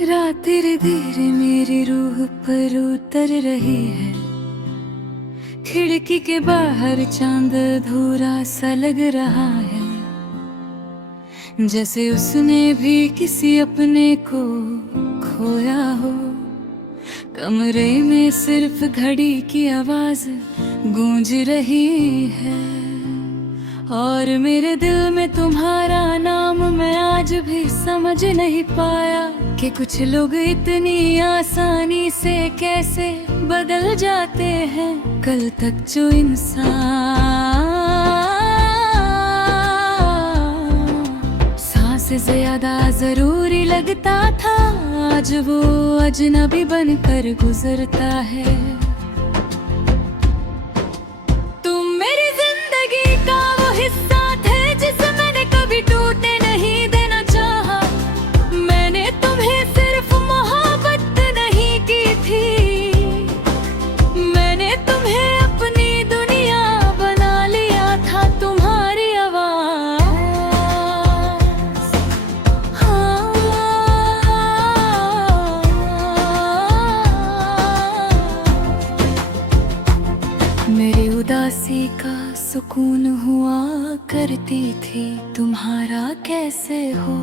रात धीरे धीरे मेरी रूह पर उतर रही है। खिड़की के बाहर चांद अधूरा सा लग रहा है, जैसे उसने भी किसी अपने को खोया हो। कमरे में सिर्फ घड़ी की आवाज गूंज रही है, और मेरे दिल में तुम्हारा नाम मैं आज भी समझ नहीं पाया कि कुछ लोग इतनी आसानी से कैसे बदल जाते हैं। कल तक जो इंसान सांस से ज्यादा जरूरी लगता था, आज वो अजनबी बनकर गुजरता है। तुम मेरी जिंदगी का वो हिस्सा थे जिसे मैंने कभी टूटने नहीं देना चाहा। मैंने तुम्हें सिर्फ मोहब्बत नहीं की थी, मैंने तुम्हें अपनी दुनिया बना लिया था। तुम्हारी आवाज मेरी उदासी का सुकून हुआ करती थी। तुम्हारा कैसे हो?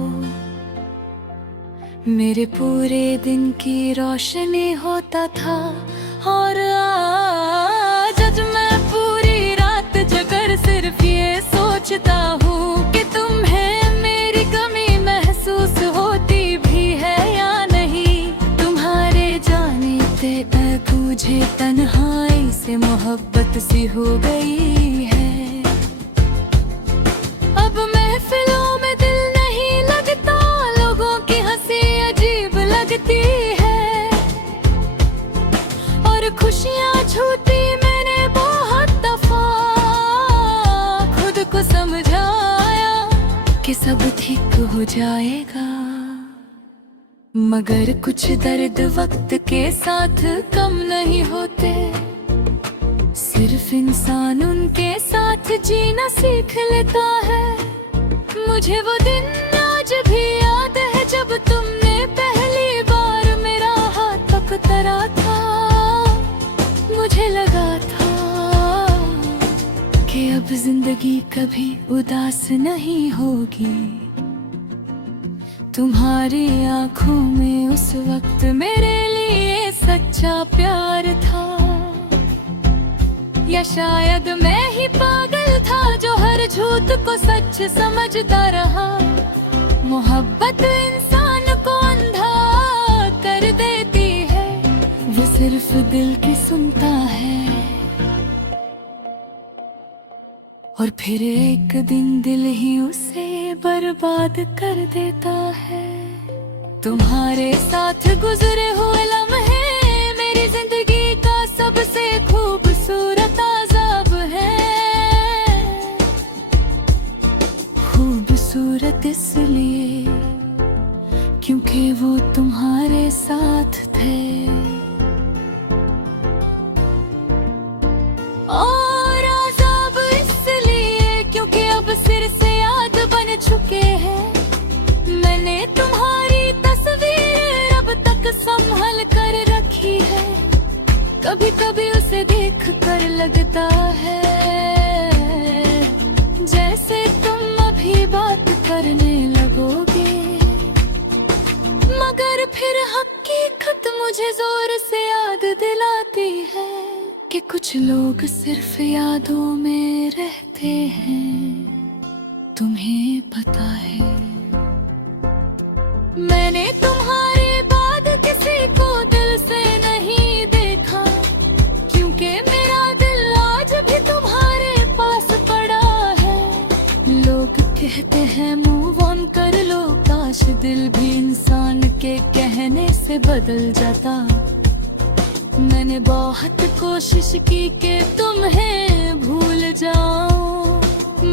मेरे पूरे दिन की रोशनी होता था, और आज मैं पूरी रात जगकर सिर्फ ये सोचता हूँ कि तुम्हें मेरी कमी महसूस होती भी है या नहीं। तुम्हारे जाने से मुझे तन्हाई से मोहब्बत सी हो गई है। अब महफिलों में दिल नहीं लगता, लोगों की हंसी अजीब लगती है, और खुशियाँ छूटी मैंने बहुत दफा। खुद को समझाया कि सब ठीक हो जाएगा, मगर कुछ दर्द वक्त के साथ कम नहीं होते। सिर्फ इंसान उनके साथ जीना सीख लेता है। मुझे वो दिन आज भी याद है जब तुमने पहली बार मेरा हाथ पकड़ा था। मुझे लगा था कि अब जिंदगी कभी उदास नहीं होगी। तुम्हारी आंखों में उस वक्त मेरे लिए सच्चा प्यार था, या शायद मैं ही पागल था जो हर झूठ को सच समझता रहा। मोहब्बत इंसान को अंधा कर देती है, वो सिर्फ दिल की सुनता है, और फिर एक दिन दिल ही उसे बर्बाद कर देता है। तुम्हारे साथ गुजरे हुए लम्हे मेरी जिंदगी का सबसे खूबसूरत अज़ाब है। खूबसूरत इसलिए क्योंकि वो तुम्हारे साथ थे, और अज़ाब इसलिए क्योंकि अब सिर से याद बन चुके हैं। मैंने तुम्हारी तस्वीर अब तक संभल कर रखी है। कभी कभी उसे देख कर लगता है जैसे तुम अभी बात करने लगोगे, मगर फिर हकीकत मुझे जोर से याद दिलाती है कि कुछ लोग सिर्फ यादों में रहते हैं। तुम्हें पता है, मैंने तुम्हारे बाद किसी को दिल से नहीं देखा, क्योंकि मेरा दिल आज भी तुम्हारे पास पड़ा है। लोग कहते हैं मूव ऑन कर लो, काश दिल भी इंसान के कहने से बदल जाता। मैंने बहुत कोशिश की कि तुम्हें भूल जाऊं,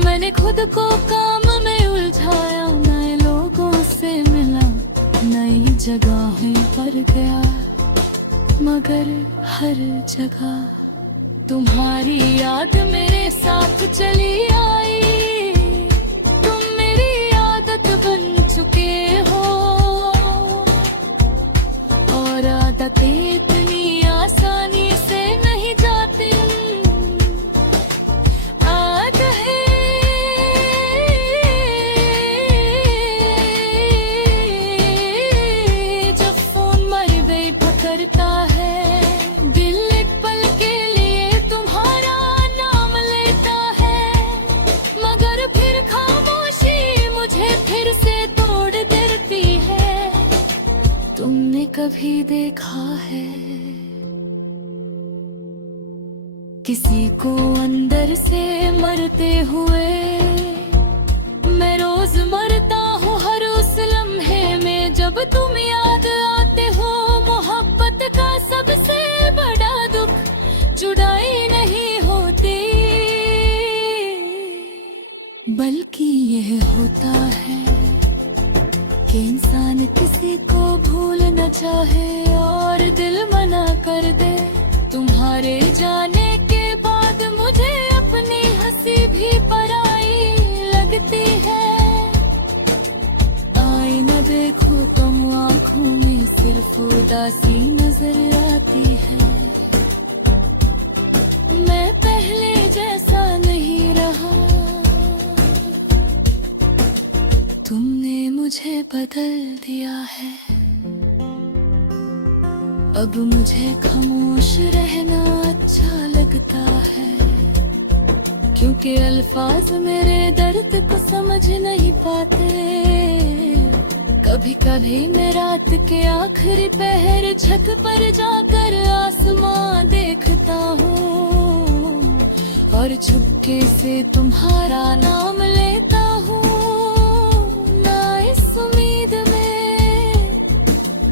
मैंने खुद को काम में उलझाया, नए लोगों से मिला, नई जगहों पर गया, मगर हर जगह तुम्हारी याद मेरे साथ चली आई, तुम मेरी आदत बन चुके हो। और आदतें इतनी आसानी से नहीं जाती, करता है दिल एक पल के लिए तुम्हारा नाम लेता है, मगर फिर खामोशी मुझे फिर से तोड़ देती है। तुमने कभी देखा है किसी को अंदर से मरते हुए? मैं रोज मरता हूँ हर उस लम्हे में जब तुम याद आते हो। मोहब्बत का सबसे बड़ा दुख जुदाई नहीं होती, बल्कि यह होता है कि इंसान किसी को भूल न चाहे और दिल मना कर दे। तुम्हारे जाने के बाद मुझे अपनी हंसी भी पराई लगती है। आईना देखो तुम आँखों में सिर्फ उदासी नजर आती है। मैं पहले जैसा नहीं रहा, तुमने मुझे बदल दिया है। अब मुझे खामोश रहना अच्छा लगता है, क्योंकि अल्फाज मेरे दर्द को समझ नहीं पाते। कभी कभी मैं रात के आखिरी पहर छत पर जाकर आसमां देखता हूँ और चुपके से तुम्हारा नाम लेता हूँ, ना इस उम्मीद में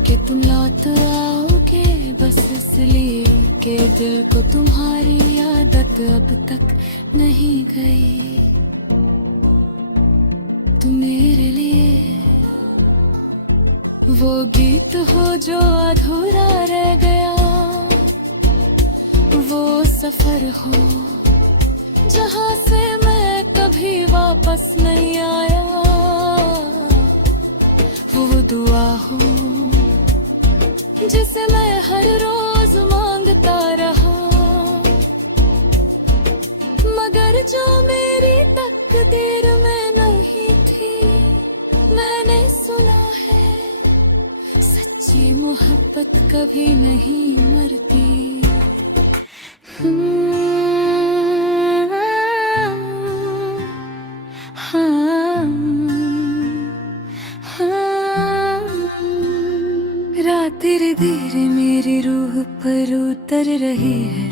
कि तुम लौट आओगे, बस इसलिए कि दिल को तुम्हारी आदत अब तक नहीं गई। तुम मेरे लिए वो गीत हो जो अधूरा रह गया, वो सफर हो जहाँ से मैं कभी वापस नहीं आया, वो दुआ हो जिसे मैं हर रोज मांगता रहा, मगर जो मेरी तकदीर में नहीं थी। मैंने सुना है सच्ची मोहब्बत कभी नहीं मरती। रात धीरे धीरे मेरी रूह पर उतर रही है,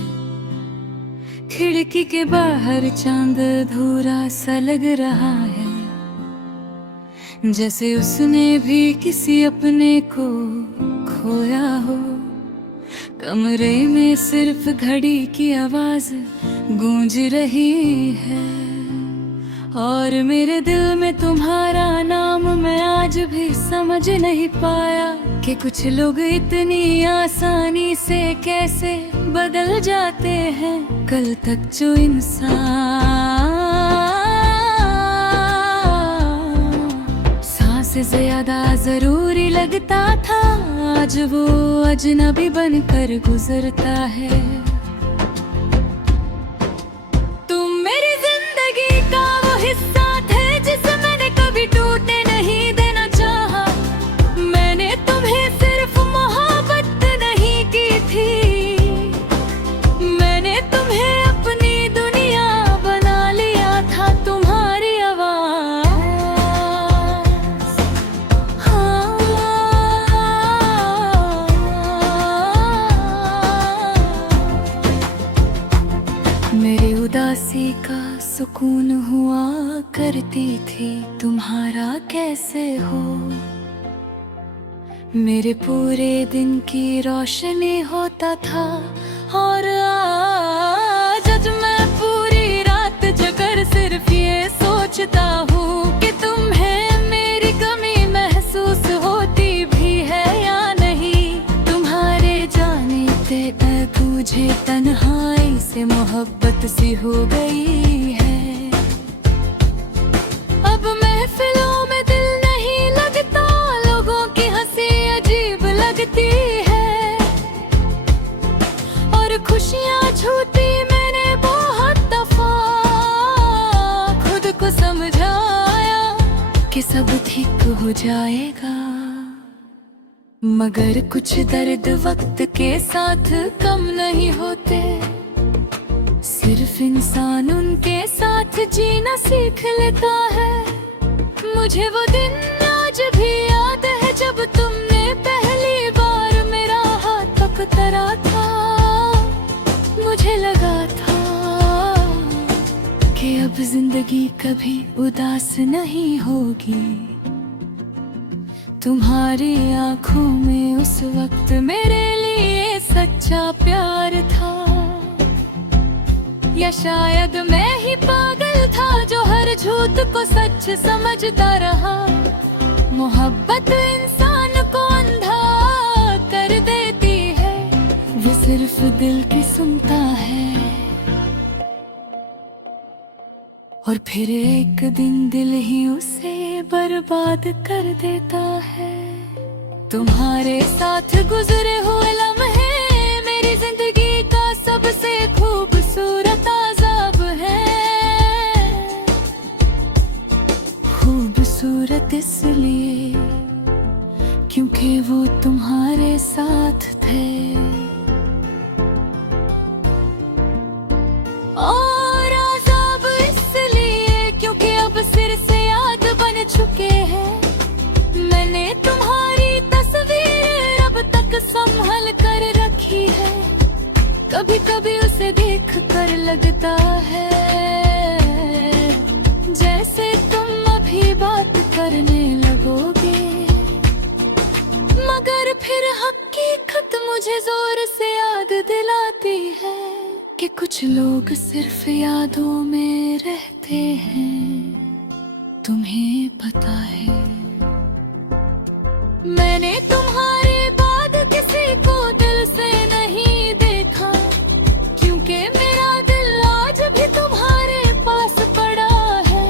खिड़की के बाहर चांद अधूरा सा लग रहा है, जैसे उसने भी किसी अपने को खोया हो। कमरे में सिर्फ घड़ी की आवाज गूंज रही है और मेरे दिल में तुम्हारा नाम मैं आज भी समझ नहीं पाया कि कुछ लोग इतनी आसानी से कैसे बदल जाते हैं। कल तक जो इंसान सांस से ज्यादा जरूरी लगता था, आज वो अजनबी बनकर गुजरता है। तुम मेरी जिंदगी का वो हिस्सा थे जिसे मैंने कभी टूटने नहीं देना चाहा। मैंने तुम्हें सिर्फ मोहब्बत नहीं की थी, मैंने तुम्हें अपनी दुनिया बना लिया था। तुम्हारी आवाज मेरी उदासी का सुकून हुआ करती थी। तुम्हारा कैसे हो मेरे पूरे दिन की रोशनी होता था। और आज मैं पूरी रात जगकर सिर्फ ये सोचता हूँ कि तुम्हें मेरी कमी महसूस होती भी है या नहीं। तुम्हारे जाने ते तुझे तन्हाई से जैसे मोहब्बत सी हो गई है। अब महफिलों में दिल नहीं लगता, लोगों की हंसी अजीब लगती है। और खुशियाँ छूटी मैंने बहुत दफा, खुद को समझाया कि सब ठीक हो जाएगा। मगर कुछ दर्द वक्त के साथ कम नहीं होते, सिर्फ इंसान उनके साथ जीना सीख लेता है। मुझे वो दिन आज भी याद है जब तुमने पहली बार मेरा हाथ पकड़ा था। मुझे लगा था कि अब जिंदगी कभी उदास नहीं होगी। तुम्हारी आंखों में उस वक्त मेरे लिए सच्चा प्यार था, या शायद मैं ही पागल था जो हर झूठ को सच समझता रहा। मोहब्बत इंसान को अंधा कर देती है, वो सिर्फ दिल की सुनता है। और फिर एक दिन दिल ही उसे बर्बाद कर देता है। तुम्हारे साथ गुजरे हुए लम्हे मेरी जिंदगी का सबसे खूबसूरत अज़ाब है। खूबसूरत इसलिए क्योंकि वो तुम्हारे साथ थे। और अज़ाब इसलिए क्योंकि अब सिर से याद बन चुके हैं। मैंने तुम्हारी तस्वीर अब तक संभल कर रखी है। कभी कभी उसे देख कर लगता है जैसे तुम अभी बात करने लगोगे, मगर फिर हकीकत मुझे जोर से याद दिलाती है कि कुछ लोग सिर्फ यादों में रहते हैं। तुम्हें पता है मैंने तुम्हारे बाद किसी को दिल से नहीं देखा, क्योंकि मेरा दिल आज भी तुम्हारे पास पड़ा है।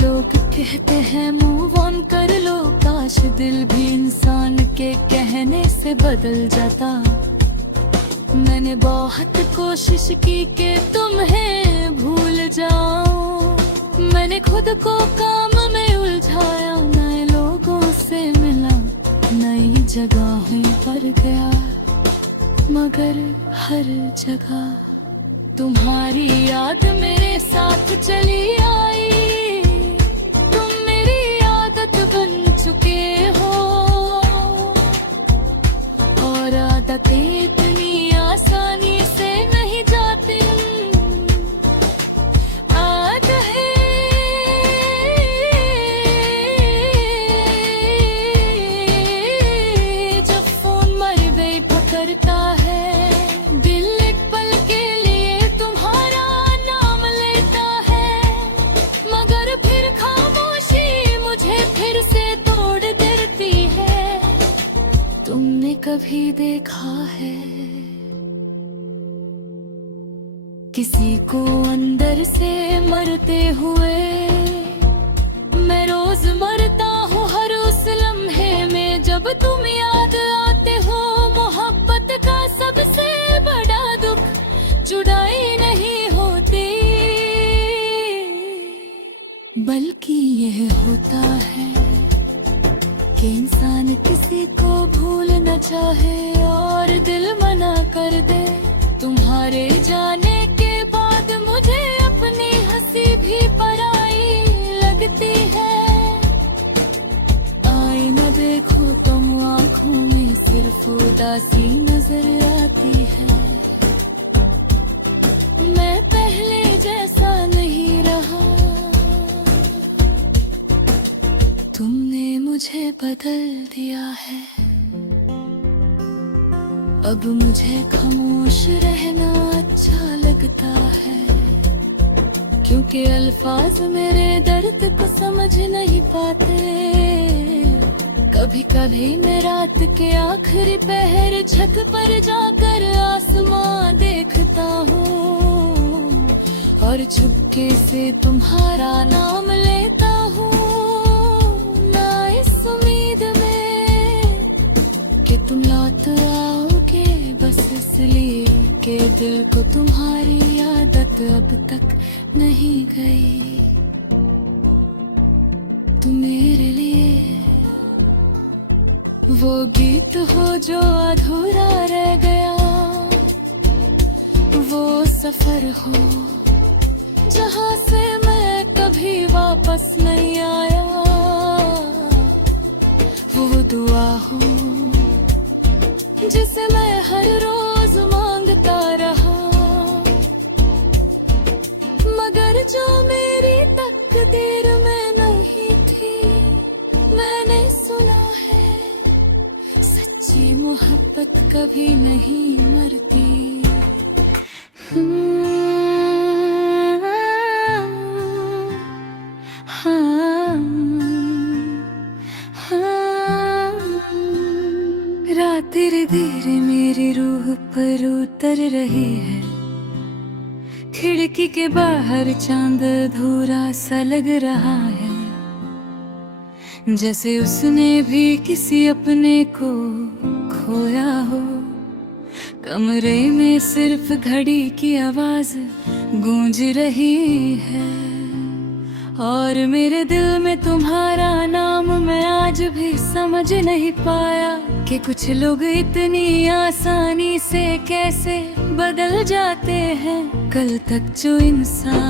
लोग कहते हैं मूव ऑन कर लो, काश दिल भी इंसान के कहने से बदल जाता। मैंने बहुत कोशिश की कि तुम्हें भूल जाऊं, मैंने खुद को काम में उलझाया, नए लोगों से मिला, नई जगहों पर गया, मगर हर जगह तुम्हारी याद मेरे साथ चली आई। तुम मेरी आदत बन चुके हो, और आदतें इतनी आसानी से नहीं जाती। आदत है जब फोन मेरे वेट करता है, दिल एक पल के लिए तुम्हारा नाम लेता है, मगर फिर खामोशी मुझे फिर से तोड़ देती है। तुमने कभी देखा है किसी को अंदर से मरते हुए? मैं रोज मरता हूँ हर उस लम्हे में जब तुम याद आते हो। मोहब्बत का सबसे बड़ा दुख जुदाई नहीं होती, बल्कि यह होता है कि इंसान किसी को भूल न चाहे और दिल मना कर दे। तुम्हारे जाने के बाद मुझे अपनी हंसी भी पराई लगती है। आईना देखो तुम आँखों में सिर्फ उदासी नजर आती है। मैं पहले जैसा नहीं रहा, तुमने मुझे बदल दिया है। अब मुझे खामोश रहना अच्छा लगता है, क्योंकि अल्फाज मेरे दर्द को समझ नहीं पाते। कभी कभी मैं रात के आखिरी पहर छत पर जाकर आसमां देखता हूँ। और चुपके से तुम्हारा नाम लेता हूँ, ना इस उम्मीद में कि तुम लौट आओगे, बस इसलिए कि दिल को तुम्हारी आदत अब तक नहीं गई। तुम मेरे लिए वो गीत हो जो अधूरा रह गया, वो सफर हो जहाँ से मैं कभी वापस नहीं आया, वो दुआ हो जिसे मैं हर रोज मांगता रहा, मगर जो मेरी तकदीर में नहीं थी, मैंने सुना है सच्ची मोहब्बत कभी नहीं मरती। रात धीरे धीरे मेरी रूह पर उतर रही है, खिड़की के बाहर चांद अधूरा सा लग रहा है, जैसे उसने भी किसी अपने को खोया हो। कमरे में सिर्फ घड़ी की आवाज गूंज रही है, और मेरे दिल में तुम्हारा नाम मैं आज भी समझ नहीं पाया कि कुछ लोग इतनी आसानी से कैसे बदल जाते हैं। कल तक जो इंसान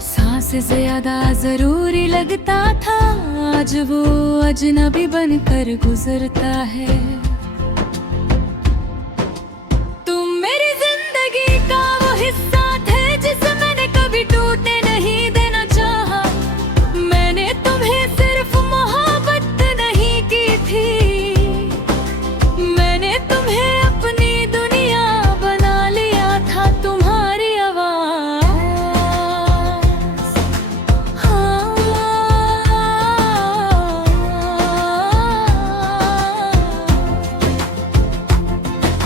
सांस से ज्यादा जरूरी लगता था, आज वो अजनबी बनकर गुजरता है। तुम मेरी जिंदगी का वो हिस्सा थे जिसे मैंने कभी टूटने नहीं देना चाहा। मैंने तुम्हें सिर्फ मोहब्बत नहीं की थी, मैंने तुम्हें अपनी दुनिया बना लिया था। तुम्हारी आवाज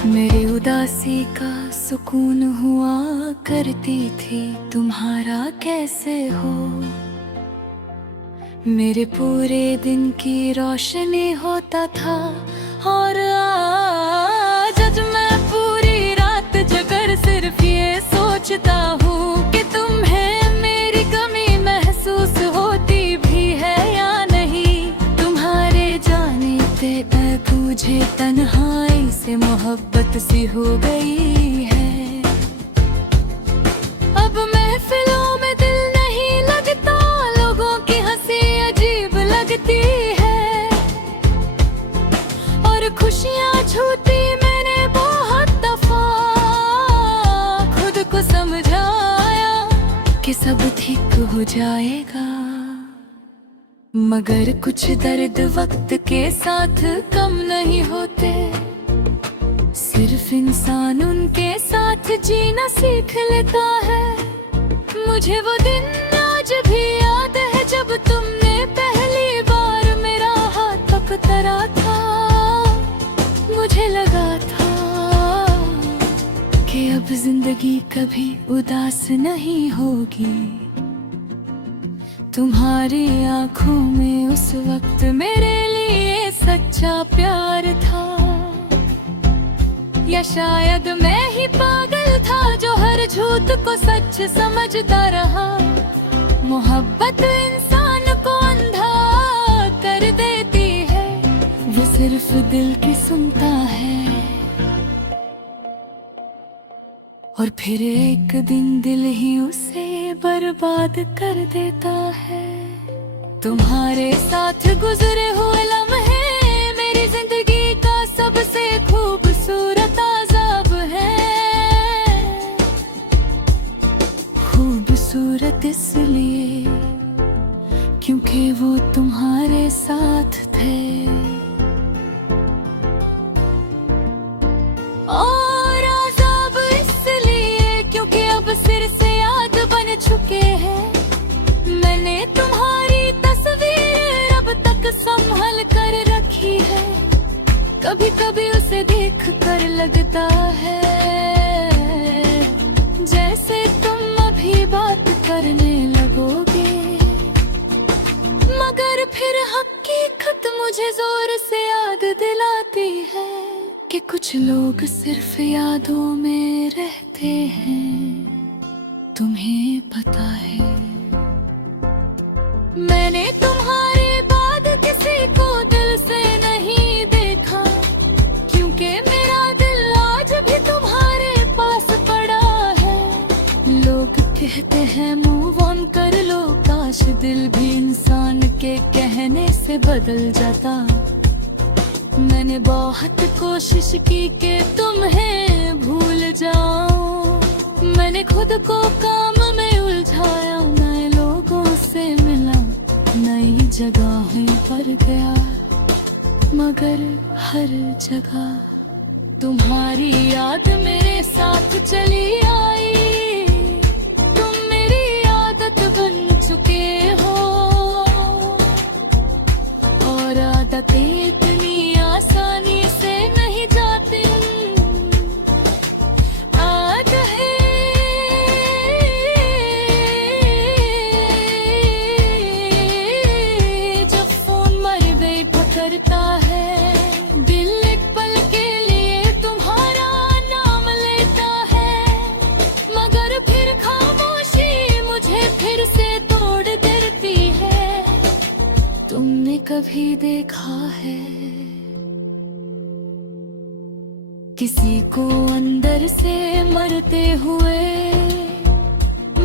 मेरी उदासी का सुकून हुआ करती थी। तुम्हारा कैसे हो मेरे पूरे दिन की रोशनी होता था, और आज मैं पूरी रात जगकर सिर्फ ये सोचता हूँ कि तुम्हें मेरी कमी महसूस होती भी है या नहीं। तुम्हारे जाने से मुझे तन्हाई से मोहब्बत सी हो गई है। अब महफिलों में दिल नहीं लगता, लोगों की हंसी अजीब लगती है, और खुशियाँ छूती मैंने बहुत दफा। खुद को समझाया कि सब ठीक हो जाएगा, मगर कुछ दर्द वक्त के साथ कम नहीं होते। सिर्फ इंसान उनके साथ जीना सीख लेता है। मुझे वो दिन आज भी याद है जब तुमने पहली बार मेरा हाथ पकड़ा था। मुझे लगा था कि अब जिंदगी कभी उदास नहीं होगी। तुम्हारी आंखों में उस वक्त मेरे लिए सच्चा प्यार था, या शायद मैं ही पागल था जो हर झूठ को सच समझता रहा। मोहब्बत इंसान को अंधा कर देती है, वो सिर्फ दिल की सुनता है, और फिर एक दिन दिल ही उसे बर्बाद कर देता है। तुम्हारे साथ गुजरे हुए लम्हे मेरी जिंदगी का सबसे खूबसूरत अज़ाब है। खूबसूरत इसलिए क्योंकि वो तुम्हारे साथ थे, और अज़ाब इसलिए क्योंकि अब सिर से याद बन चुके हैं। मैंने तुम्हारी तस्वीर अब तक संभल कर रखी है, कभी कभी उसे से देख कर लगता है जैसे तुम अभी बात करने लगोगे, मगर फिर हकीकत मुझे जोर से याद दिलाती है कि कुछ लोग सिर्फ यादों में रहते हैं। तुम्हें पता है मैंने तुम्हारे बाद किसी को दिल से नहीं देखा, क्योंकि मेरा दिल आज भी तुम्हारे पास पड़ा है। लोग कहते हैं मूव ऑन कर लो, काश दिल भी इंसान के कहने से बदल जाता। मैंने बहुत कोशिश की कि तुम्हें भूल जाऊं, मैंने खुद को काम में उलझाया, नए लोगों से मिला, नई जगहों पर गया, मगर हर जगह तुम्हारी याद मेरे साथ चली आई। तुम मेरी आदत बन चुके हो और आदतें इतनी आसानी से नहीं जाती। करता है दिल एक पल के लिए तुम्हारा नाम लेता है, मगर फिर खामोशी मुझे फिर से तोड़ देती है। तुमने कभी देखा है किसी को अंदर से मरते हुए?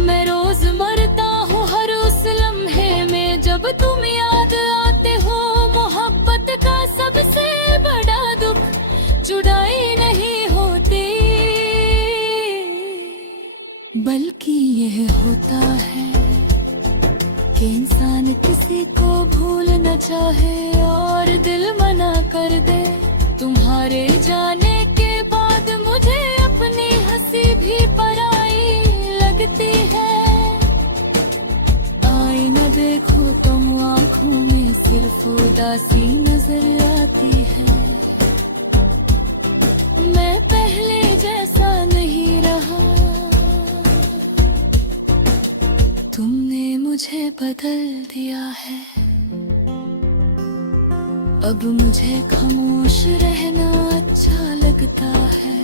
मैं रोज मरता हूँ हर उस लम्हे में जब तुम याद आते हो। मोहब्बत का सबसे बड़ा दुख जुदाई नहीं होती, बल्कि यह होता है कि इंसान किसी को भूल न चाहे और दिल मना कर दे। तुम्हारे जाने के बाद मुझे अपनी हंसी भी पराई लगती है। आईना देखो तुम आँखों में सिर्फ उदासी नजर आती है। मैं पहले जैसा नहीं रहा, तुमने मुझे बदल दिया है। अब मुझे खामोश रहना अच्छा लगता है,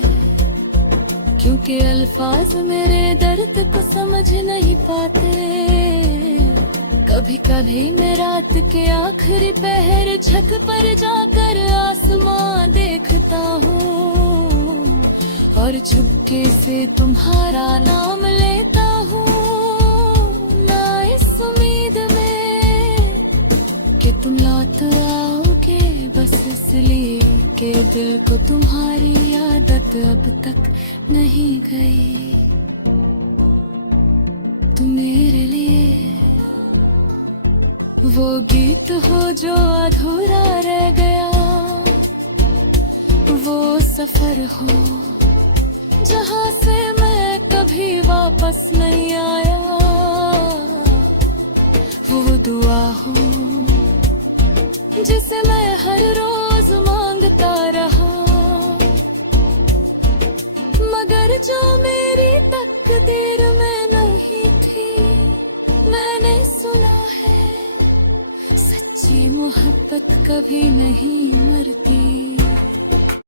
क्योंकि अल्फाज मेरे दर्द को समझ नहीं पाते। कभी कभी मैं रात के आखिरी पहर छत पर जाकर आसमां देखता हूँ और चुपके से तुम्हारा नाम लेता हूँ, ना इस उम्मीद में कि तुम लौट आओगे, बस इसलिए कि दिल को तुम्हारी आदत अब तक नहीं गई। तुम मेरे लिए वो गीत हो जो अधूरा रह गया, वो सफर हो जहाँ से मैं कभी वापस नहीं आया, वो दुआ हो जिसे मैं हर रोज मांगता रहा, मगर जो मेरी तकदीर में नहीं थी। मैंने सुना है सच्ची मोहब्बत कभी नहीं मरती।